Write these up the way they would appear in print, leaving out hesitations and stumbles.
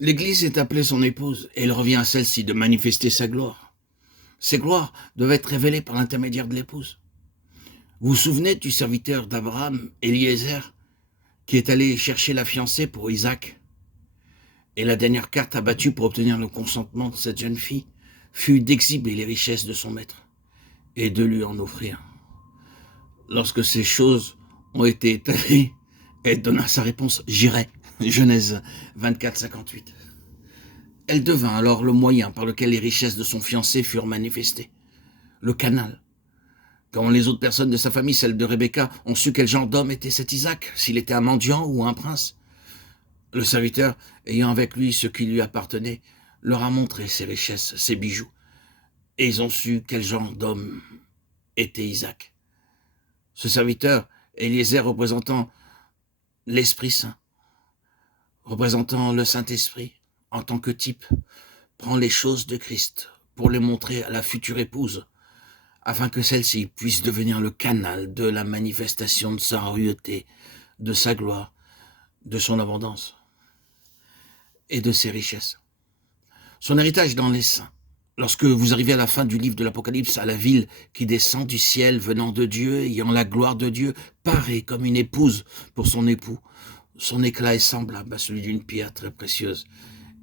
L'Église est appelée son épouse, et il revient à celle-ci de manifester sa gloire. Ces gloires doivent être révélées par l'intermédiaire de l'épouse. Vous vous souvenez du serviteur d'Abraham, Eliezer, qui est allé chercher la fiancée pour Isaac? Et la dernière carte abattue pour obtenir le consentement de cette jeune fille fut d'exhiber les richesses de son maître et de lui en offrir. Lorsque ces choses ont été étalées, elle donna sa réponse: j'irai. Genèse 24, 58. Elle devint alors le moyen par lequel les richesses de son fiancé furent manifestées. Le canal. Quand les autres personnes de sa famille, celles de Rebecca, ont su quel genre d'homme était cet Isaac, s'il était un mendiant ou un prince, le serviteur, ayant avec lui ce qui lui appartenait, leur a montré ses richesses, ses bijoux, et ils ont su quel genre d'homme était Isaac. Ce serviteur, Eliezer, représentant l'Esprit Saint, représentant le Saint-Esprit, en tant que type, prend les choses de Christ pour les montrer à la future épouse, afin que celle-ci puisse devenir le canal de la manifestation de sa royauté, de sa gloire, de son abondance et de ses richesses. Son héritage dans les saints. Lorsque vous arrivez à la fin du livre de l'Apocalypse, à la ville qui descend du ciel, venant de Dieu, ayant la gloire de Dieu, paraît comme une épouse pour son époux. Son éclat est semblable à celui d'une pierre très précieuse.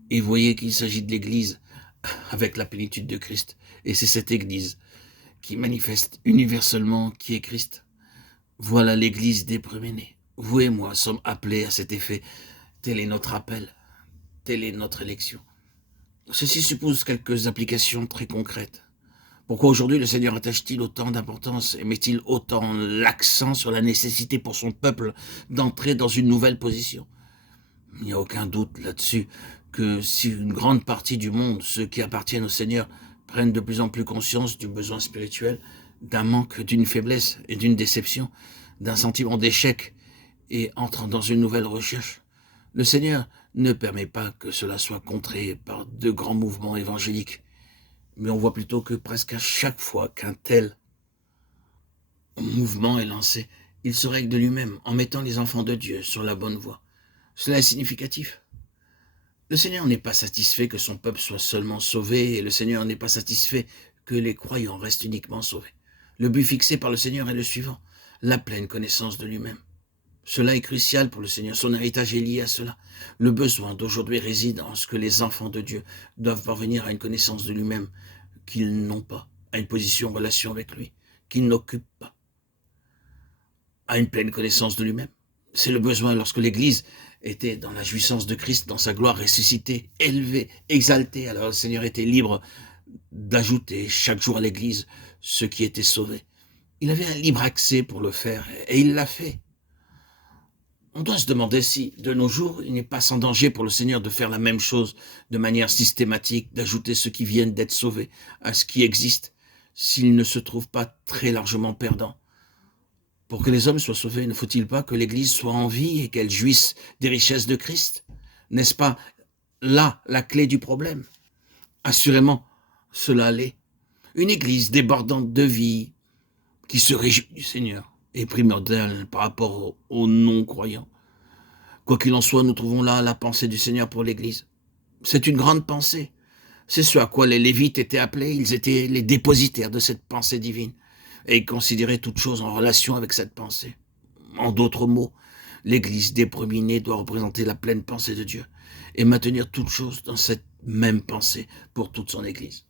Et vous voyez qu'il s'agit de l'Église avec la plénitude de Christ. Et c'est cette Église qui manifeste universellement qui est Christ. Voilà l'Église des premiers-nés. Vous et moi sommes appelés à cet effet. Tel est notre appel, telle est notre élection. Ceci suppose quelques applications très concrètes. Pourquoi aujourd'hui le Seigneur attache-t-il autant d'importance et met-il autant l'accent sur la nécessité pour son peuple d'entrer dans une nouvelle position? Il n'y a aucun doute là-dessus que si une grande partie du monde, ceux qui appartiennent au Seigneur, prennent de plus en plus conscience du besoin spirituel, d'un manque, d'une faiblesse et d'une déception, d'un sentiment d'échec et entrent dans une nouvelle recherche, le Seigneur ne permet pas que cela soit contré par de grands mouvements évangéliques. Mais on voit plutôt que presque à chaque fois qu'un tel mouvement est lancé, il se règle de lui-même en mettant les enfants de Dieu sur la bonne voie. Cela est significatif. Le Seigneur n'est pas satisfait que son peuple soit seulement sauvé, et le Seigneur n'est pas satisfait que les croyants restent uniquement sauvés. Le but fixé par le Seigneur est le suivant: la pleine connaissance de lui-même. Cela est crucial pour le Seigneur. Son héritage est lié à cela. Le besoin d'aujourd'hui réside en ce que les enfants de Dieu doivent parvenir à une connaissance de lui-même qu'ils n'ont pas, à une position en relation avec lui, qu'ils n'occupent pas, à une pleine connaissance de lui-même. C'est le besoin lorsque l'Église était dans la jouissance de Christ, dans sa gloire ressuscitée, élevée, exaltée. Alors le Seigneur était libre d'ajouter chaque jour à l'Église ceux qui étaient sauvés. Il avait un libre accès pour le faire, et il l'a fait. On doit se demander si, de nos jours, il n'est pas sans danger pour le Seigneur de faire la même chose de manière systématique, d'ajouter ceux qui viennent d'être sauvés à ce qui existe, s'ils ne se trouvent pas très largement perdants. Pour que les hommes soient sauvés, ne faut-il pas que l'Église soit en vie et qu'elle jouisse des richesses de Christ? N'est-ce pas là la clé du problème? Assurément, cela l'est. Une Église débordante de vie, qui se réjouit du Seigneur, est primordiale par rapport aux non-croyants. Quoi qu'il en soit, nous trouvons là la pensée du Seigneur pour l'Église. C'est une grande pensée. C'est ce à quoi les Lévites étaient appelés. Ils étaient les dépositaires de cette pensée divine. Et ils considéraient toute chose en relation avec cette pensée. En d'autres mots, l'Église des premiers-nés doit représenter la pleine pensée de Dieu et maintenir toute chose dans cette même pensée pour toute son Église.